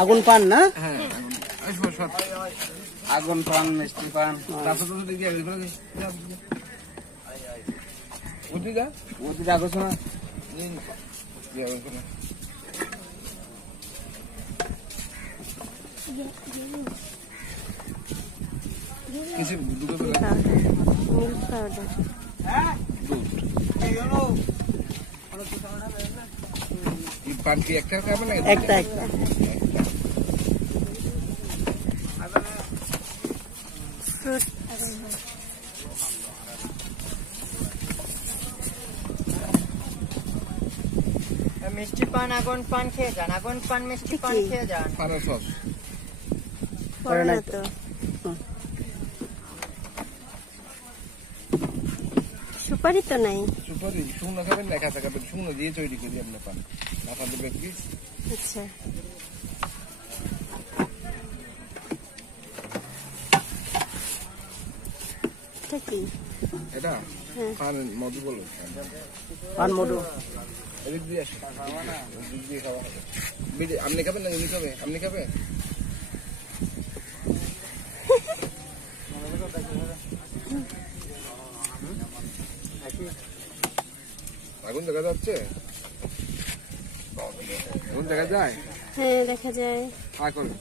আগুন পান না? হ্যাঁ আগুন পান, মিষ্টি পান, পান কি একটা খাবে না? একটা একটা মিষ্টি পান, আগুন পান খেয়ে যান, আগুন পান মিষ্টি পান খেয়ে যান। পানের সস করে না তো। সুপারি তো নাই। সুপারি শুকনো খাবেন না? কাঁচা খাবেন? শুকনো দিয়ে তৈরি করি আমরা পান। মাথা দেবেন প্লিজ। আচ্ছা এটা কি? এটা পান মধু বলো। পান মধু। এদিক দিয়ে আসে, এদিক দিয়ে খাওয়া হবে। আপনি খাবেন না? উনি খাবে? আপনি খাবে? আগুন দেখা যাচ্ছে? আগুন দেখা যায়? হ্যাঁ দেখা যায়। আয় করুন।